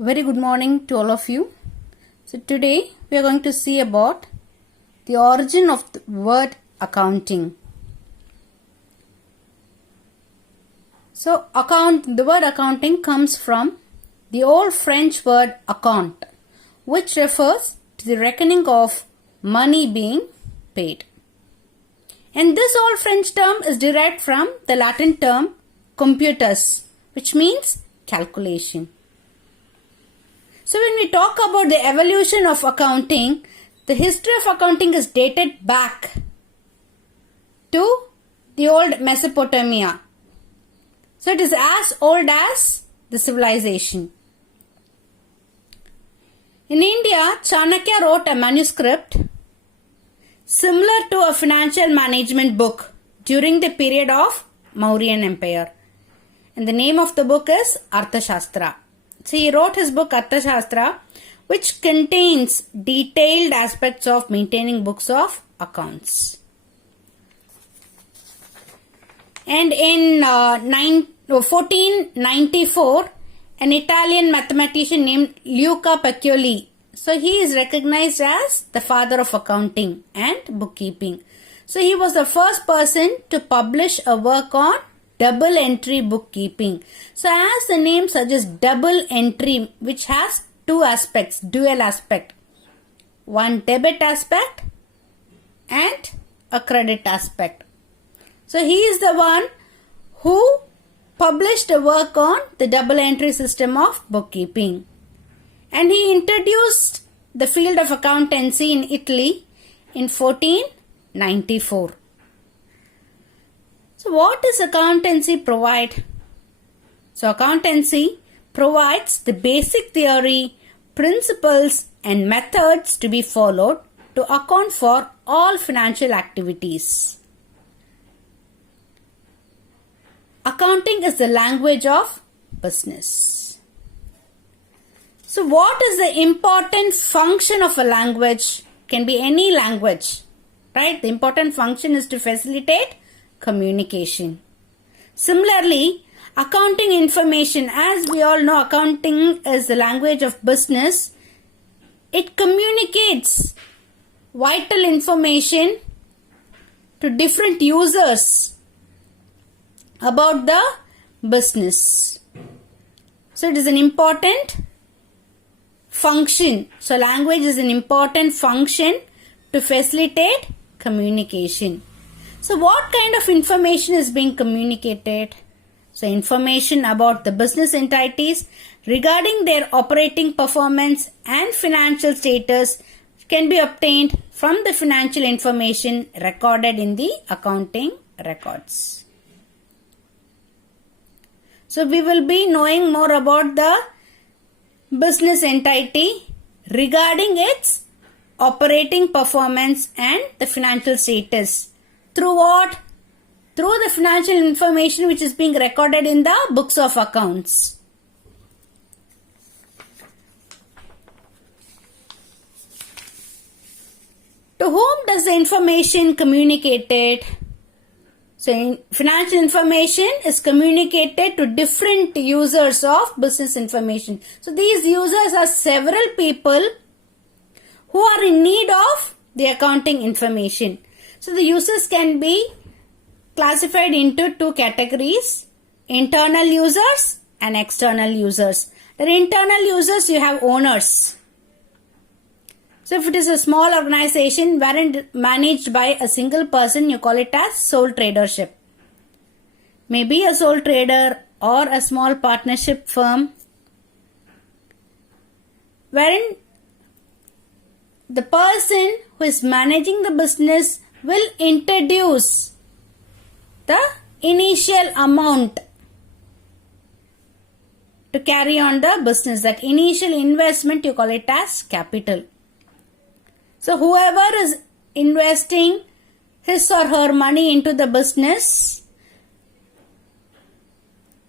Very good morning to all of you. So today we are going to see about the origin of the word accounting. So the word accounting comes from the old French word account, which refers to the reckoning of money being paid. And this old French term is derived from the Latin term computus, which means calculation. So when we talk about the evolution of accounting, the history of accounting is dated back to the old Mesopotamia. So it is as old as the civilization. In India, Chanakya wrote a manuscript similar to a financial management book during the period of Mauryan Empire. And the name of the book is Arthashastra. So he wrote his book Arthashastra, which contains detailed aspects of maintaining books of accounts. And in 1494, an Italian mathematician named Luca Pacioli, so he is recognized as the father of accounting and bookkeeping. So he was the first person to publish a work on double entry bookkeeping. So as the name suggests, double entry, which has two aspects, dual aspect. One debit aspect and a credit aspect. So he is the one who published a work on the double entry system of bookkeeping. And he introduced the field of accountancy in Italy in 1494. So what does accountancy provide? So accountancy provides the basic theory, principles and methods to be followed to account for all financial activities. Accounting is the language of business. So what is the important function of a language? Can be any language, right? The important function is to facilitate communication. Similarly, accounting information, as we all know, accounting is the language of business. It communicates vital information to different users about the business. So it is an important function. So language is an important function to facilitate communication. So what kind of information is being communicated? So information about the business entities regarding their operating performance and financial status can be obtained from the financial information recorded in the accounting records. So we will be knowing more about the business entity regarding its operating performance and the financial status. Through what? Through the financial information which is being recorded in the books of accounts. To whom does the information communicated? So financial information is communicated to different users of business information. So these users are several people who are in need of the accounting information. So the users can be classified into two categories, internal users and external users. The internal users, you have owners. So if it is a small organization wherein managed by a single person, you call it as sole tradership. Maybe a sole trader or a small partnership firm wherein the person who is managing the business will introduce the initial amount to carry on the business. That initial investment, you call it as capital. So whoever is investing his or her money into the business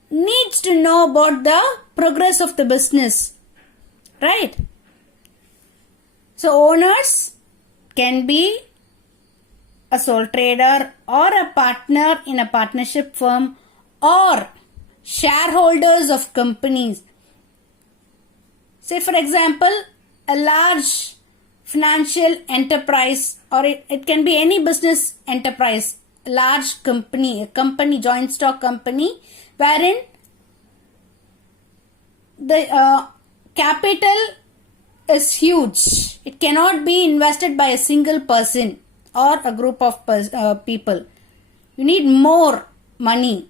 needs to know about the progress of the business, right? So owners can be a sole trader or a partner in a partnership firm or shareholders of companies. Say for example, a large financial enterprise, or it can be any business enterprise, a large company, joint stock company, wherein the capital is huge. It cannot be invested by a single person or a group of people. You need more money.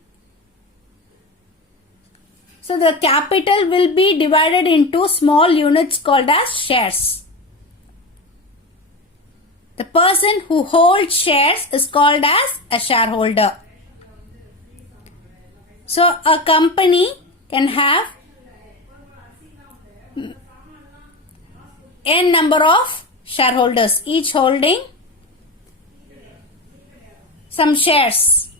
So the capital will be divided into small units called as shares. The person who holds shares is called as a shareholder. So a company can have n number of shareholders, each holding some shares,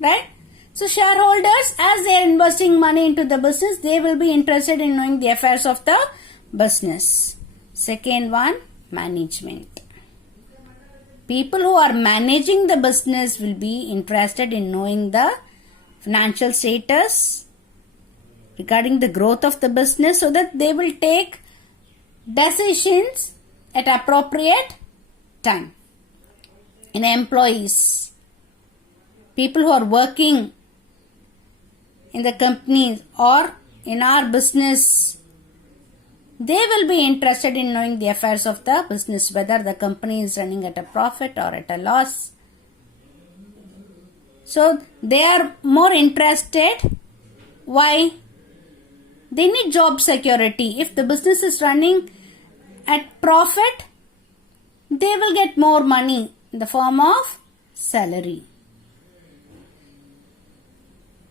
right? So shareholders, as they are investing money into the business, they will be interested in knowing the affairs of the business. Second one, management. People who are managing the business will be interested in knowing the financial status regarding the growth of the business, so that they will take decisions at appropriate time. In employees, people who are working in the company or in our business, they will be interested in knowing the affairs of the business, whether the company is running at a profit or at a loss. So they are more interested. Why? They need job security. If the business is running at profit, they will get more money in the form of salary.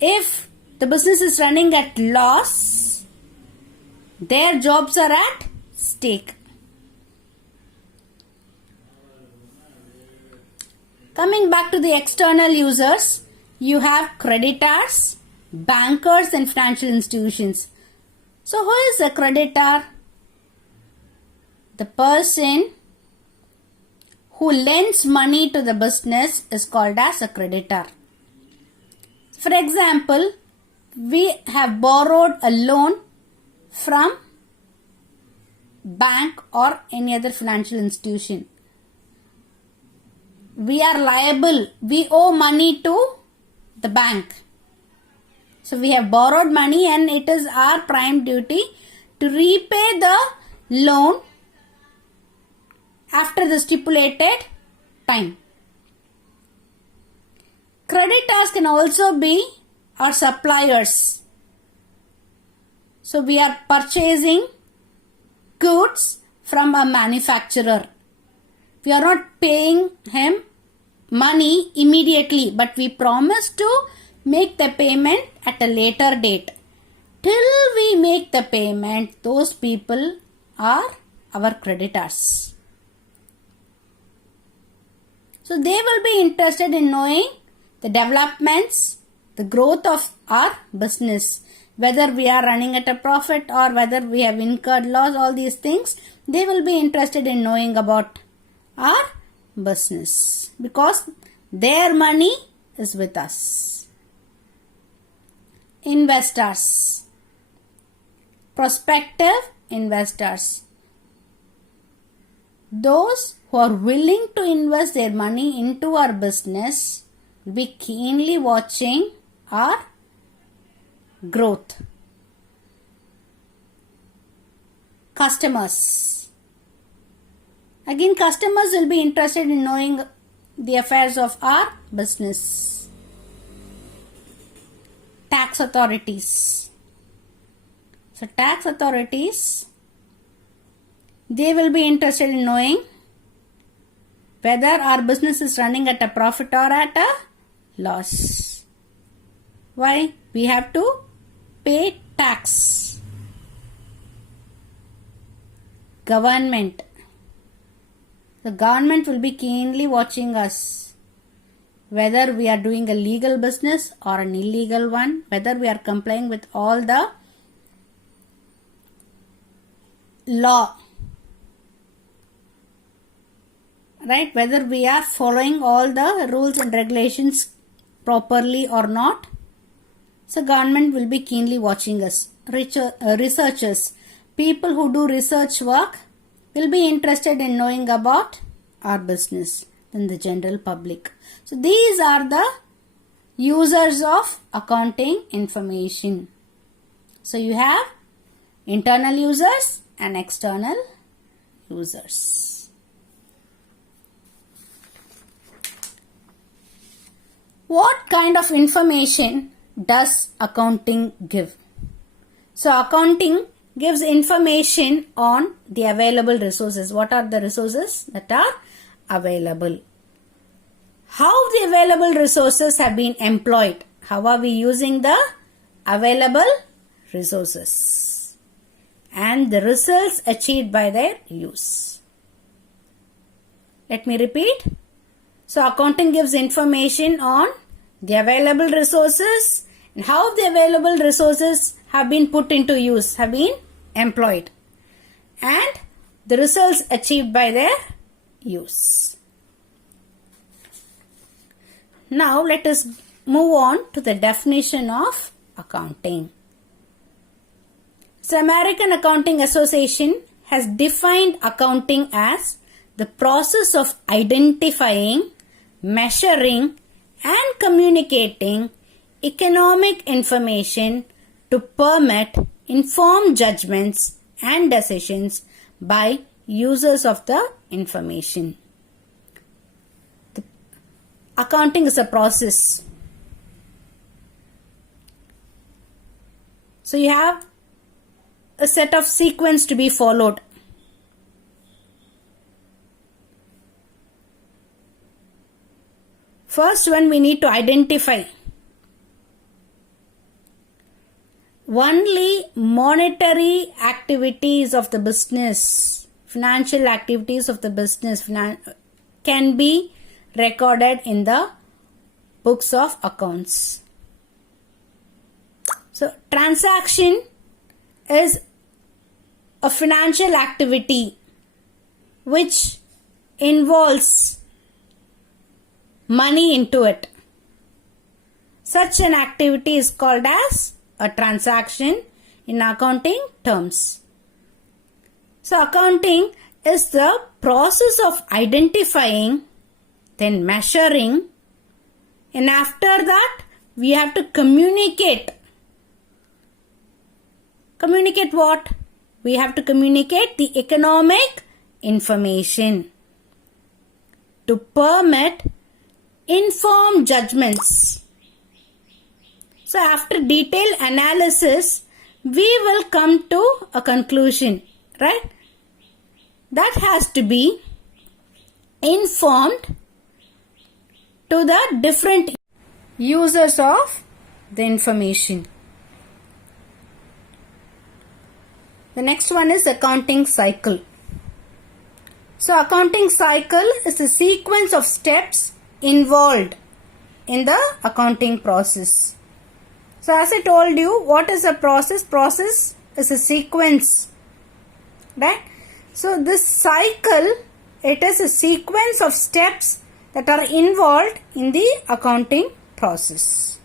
If the business is running at loss, their jobs are at stake. Coming back to the external users, you have creditors, bankers and financial institutions. So who is a creditor? The person who lends money to the business is called as a creditor. For example, we have borrowed a loan from bank or any other financial institution. We are liable. We owe money to the bank. So we have borrowed money and it is our prime duty to repay the loan after the stipulated time. Creditors can also be our suppliers. So we are purchasing goods from a manufacturer. We are not paying him money immediately, but we promise to make the payment at a later date. Till we make the payment, those people are our creditors. So they will be interested in knowing the developments, the growth of our business, whether we are running at a profit or whether we have incurred loss, all these things, they will be interested in knowing about our business because their money is with us. Investors, prospective investors, those who are willing to invest their money into our business will be keenly watching our growth. Customers, again, customers will be interested in knowing the affairs of our business. Tax authorities. So tax authorities, they will be interested in knowing whether our business is running at a profit or at a loss. Why? We have to pay tax. Government. The government will be keenly watching us, whether we are doing a legal business or an illegal one, whether we are complying with all the law, right? Whether we are following all the rules and regulations properly or not. So government will be keenly watching us. Researchers. people who do research work will be interested in knowing about our business than the general public. So these are the users of accounting information. So you have internal users and external users. What kind of information does accounting give? So accounting gives information on the available resources. What are the resources that are available? How the available resources have been employed? How are we using the available resources? And the results achieved by their use. Let me repeat. So accounting gives information on the available resources and how the available resources have been put into use, have been employed, and the results achieved by their use. Now let us move on to the definition of accounting. So American Accounting Association has defined accounting as the process of identifying, measuring, and communicating economic information to permit informed judgments and decisions by users of the information. Accounting is a process. So you have a set of sequence to be followed. First one, we need to identify only monetary activities of the business, financial activities of the business can be recorded in the books of accounts. So transaction is a financial activity which involves money into it. Such an activity is called as a transaction in accounting terms. So accounting is the process of identifying, then measuring, and after that we have to communicate. Communicate what? We have to communicate the economic information to permit informed judgments. So after detailed analysis, we will come to a conclusion, right? That has to be informed to the different users of the information. The next one is accounting cycle. So accounting cycle is a sequence of steps involved in the accounting process. So as I told you, what is a process? Process is a sequence, right? So this cycle, it is a sequence of steps that are involved in the accounting process.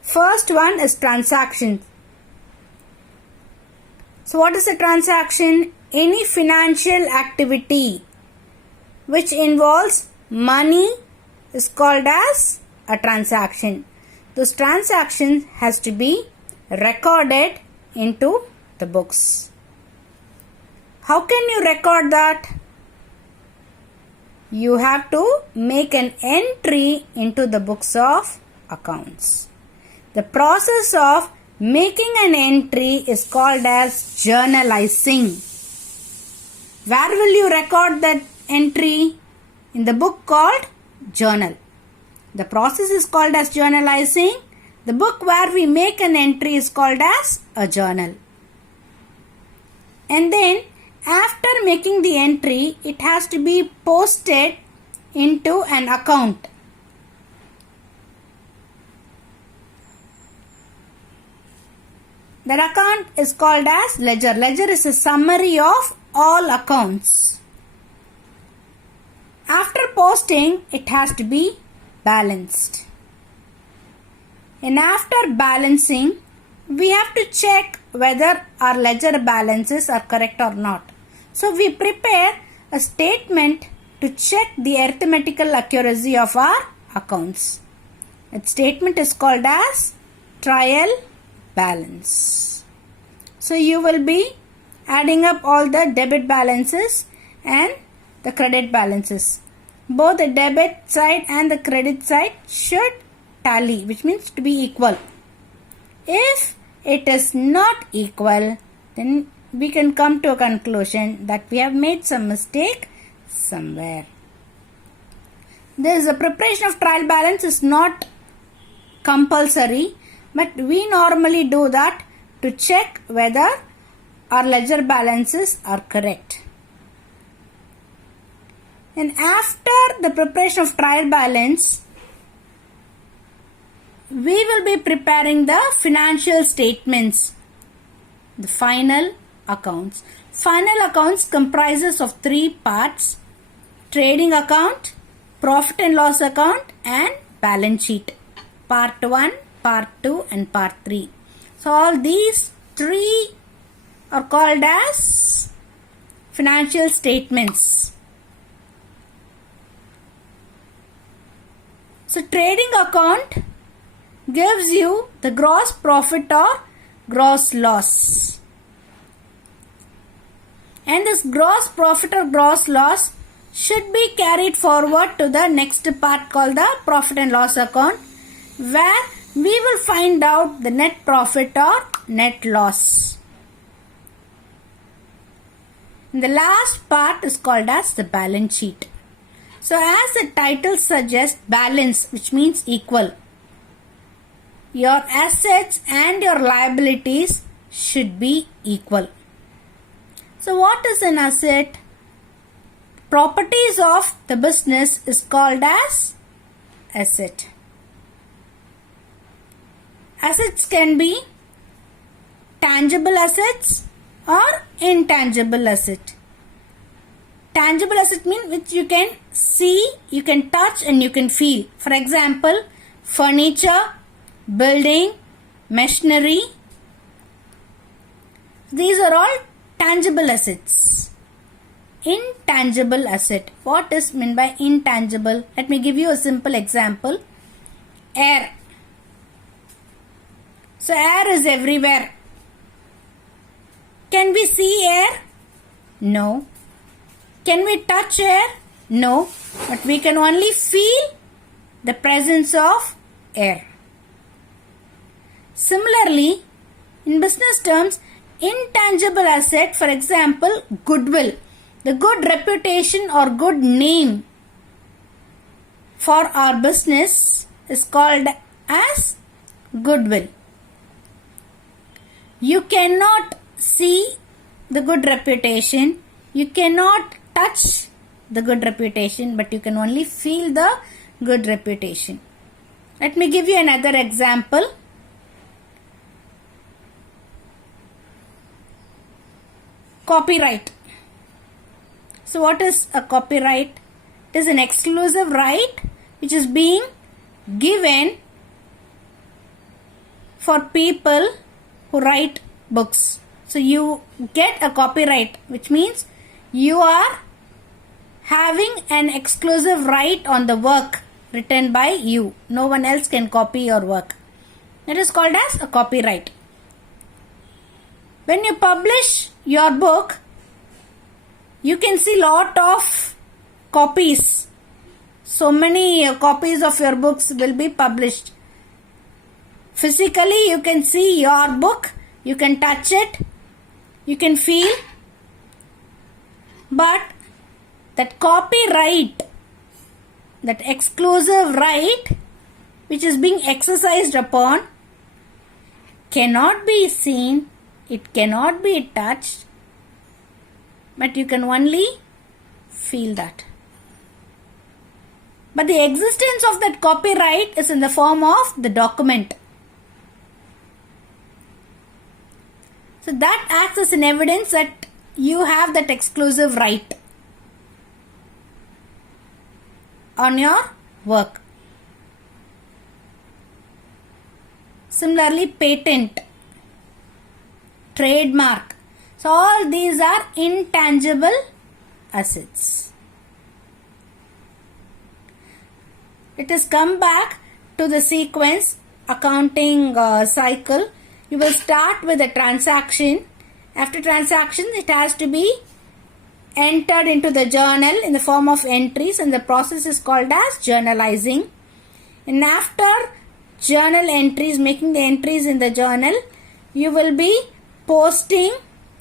First one is transaction. So what is a transaction? Any financial activity which involves money is called as a transaction. Those transactions has to be recorded into the books. How can you record that? You have to make an entry into the books of accounts. The process of making an entry is called as journalizing. Where will you record that entry? In the book called journal. The process is called as journalizing. The book where we make an entry is called as a journal. And then after making the entry, it has to be posted into an account. That account is called as ledger. Ledger is a summary of all accounts. After posting, it has to be balanced. And after balancing, we have to check whether our ledger balances are correct or not. So we prepare a statement to check the arithmetical accuracy of our accounts. That statement is called as trial balance. So you will be adding up all the debit balances and the credit balances. Both the debit side and the credit side should tally, which means to be equal. If it is not equal, then we can come to a conclusion that we have made some mistake somewhere. The preparation of trial balance is not compulsory, but we normally do that to check whether our ledger balances are correct. And after the preparation of trial balance, we will be preparing the financial statements, the final accounts. Final accounts comprises of three parts: trading account, profit and loss account, and balance sheet. Part 1, Part 2 and Part 3. So all these three are called as financial statements. So trading account gives you the gross profit or gross loss. And this gross profit or gross loss should be carried forward to the next part called the profit and loss account, where we will find out the net profit or net loss. And the last part is called as the balance sheet. So as the title suggests, balance, which means equal. Your assets and your liabilities should be equal. So what is an asset? Properties of the business is called as asset. Assets can be tangible assets or intangible asset. Tangible asset means which you can see, you can touch and you can feel. For example, furniture, building, machinery. These are all tangible assets. Intangible asset. What is meant by intangible? Let me give you a simple example. Air. So air is everywhere. Can we see air? No. Can we touch air? No. But we can only feel the presence of air. Similarly, in business terms, intangible asset, for example, goodwill. The good reputation or good name for our business is called as goodwill. You cannot see the good reputation. You cannot touch the good reputation, but you can only feel the good reputation. Let me give you another example. Copyright. So what is a copyright? It is an exclusive right which is being given for people who write books. So you get a copyright, which means you are having an exclusive right on the work written by you. No one else can copy your work. That is called as a copyright. When you publish your book, you can see lot of copies. So many copies of your books will be published. Physically, you can see your book, you can touch it, you can feel. But that copyright, that exclusive right which is being exercised upon, cannot be seen, it cannot be touched, but you can only feel that. But the existence of that copyright is in the form of the document. So that acts as an evidence that you have that exclusive right on your work. Similarly, patent. trademark. So all these are intangible assets. Let us come back to the sequence accounting cycle. You will start with a transaction. After transaction, it has to be entered into the journal in the form of entries, and the process is called as journalizing. And after journal entries, making the entries in the journal, you will be posting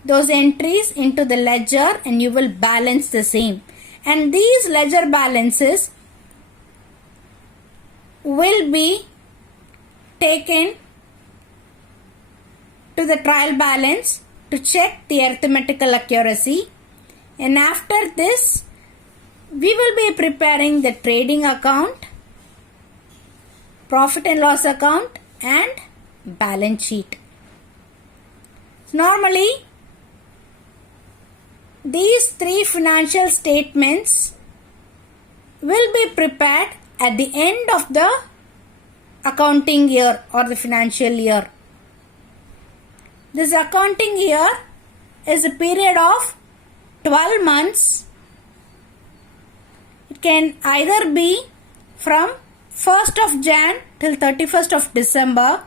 those entries into the ledger and you will balance the same. And these ledger balances will be taken to the trial balance to check the arithmetical accuracy. And after this, we will be preparing the trading account, profit and loss account, and balance sheet. Normally, these three financial statements will be prepared at the end of the accounting year or the financial year. This accounting year is a period of 12 months. It can either be from 1st of Jan till 31st of December,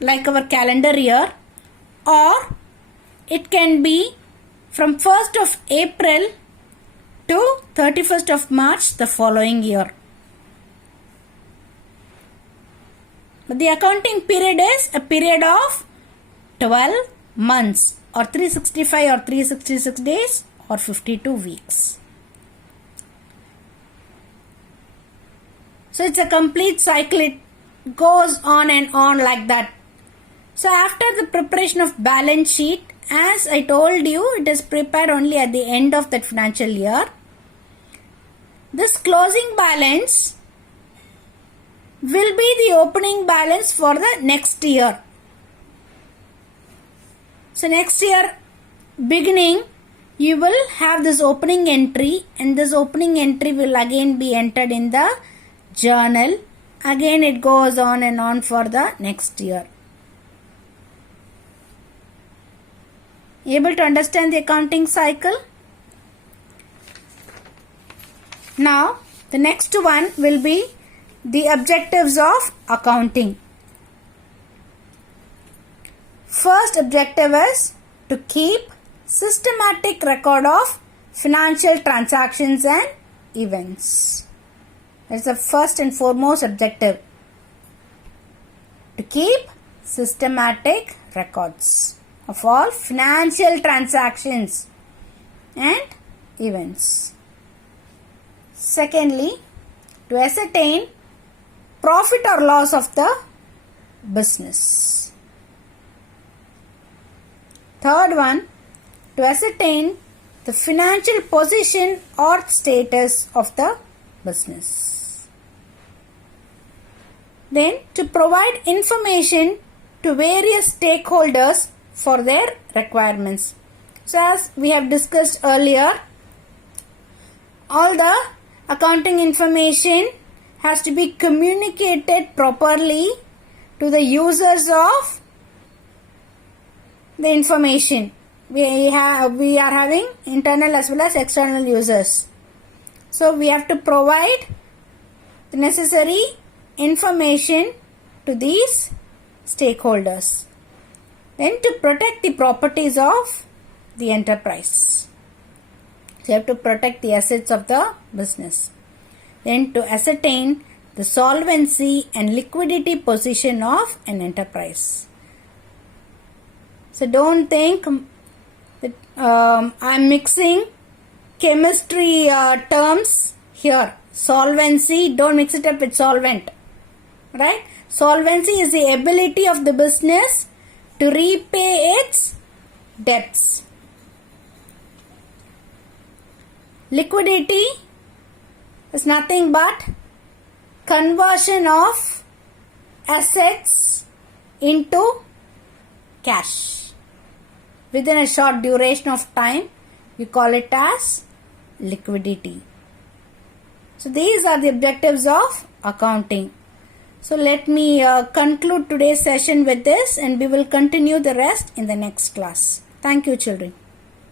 like our calendar year, or it can be from 1st of April to 31st of March the following year. But the accounting period is a period of 12 months or 365 or 366 days or 52 weeks. So it's a complete cycle. It goes on and on like that. So after the preparation of balance sheet, as I told you, it is prepared only at the end of that financial year. This closing balance will be the opening balance for the next year. So next year beginning, you will have this opening entry, and this opening entry will again be entered in the journal. Again it goes on and on for the next year. Able to understand the accounting cycle? Now the next one will be the objectives of accounting. First objective is to keep systematic record of financial transactions and events. That's the first and foremost objective. To keep systematic records of all financial transactions and events. Secondly, to ascertain profit or loss of the business. Third one, to ascertain the financial position or status of the business. Then to provide information to various stakeholders for their requirements. So as we have discussed earlier, all the accounting information has to be communicated properly to the users of the information. We are having internal as well as external users. So we have to provide the necessary information to these stakeholders. Then to protect the properties of the enterprise. So you have to protect the assets of the business. Then to ascertain the solvency and liquidity position of an enterprise. So don't think that I'm mixing chemistry terms here. Solvency, don't mix it up with solvent. Right? Solvency is the ability of the business to repay its debts. Liquidity is nothing but conversion of assets into cash. Within a short duration of time, we call it as liquidity. So these are the objectives of accounting. So let me conclude today's session with this, and we will continue the rest in the next class. Thank you, children.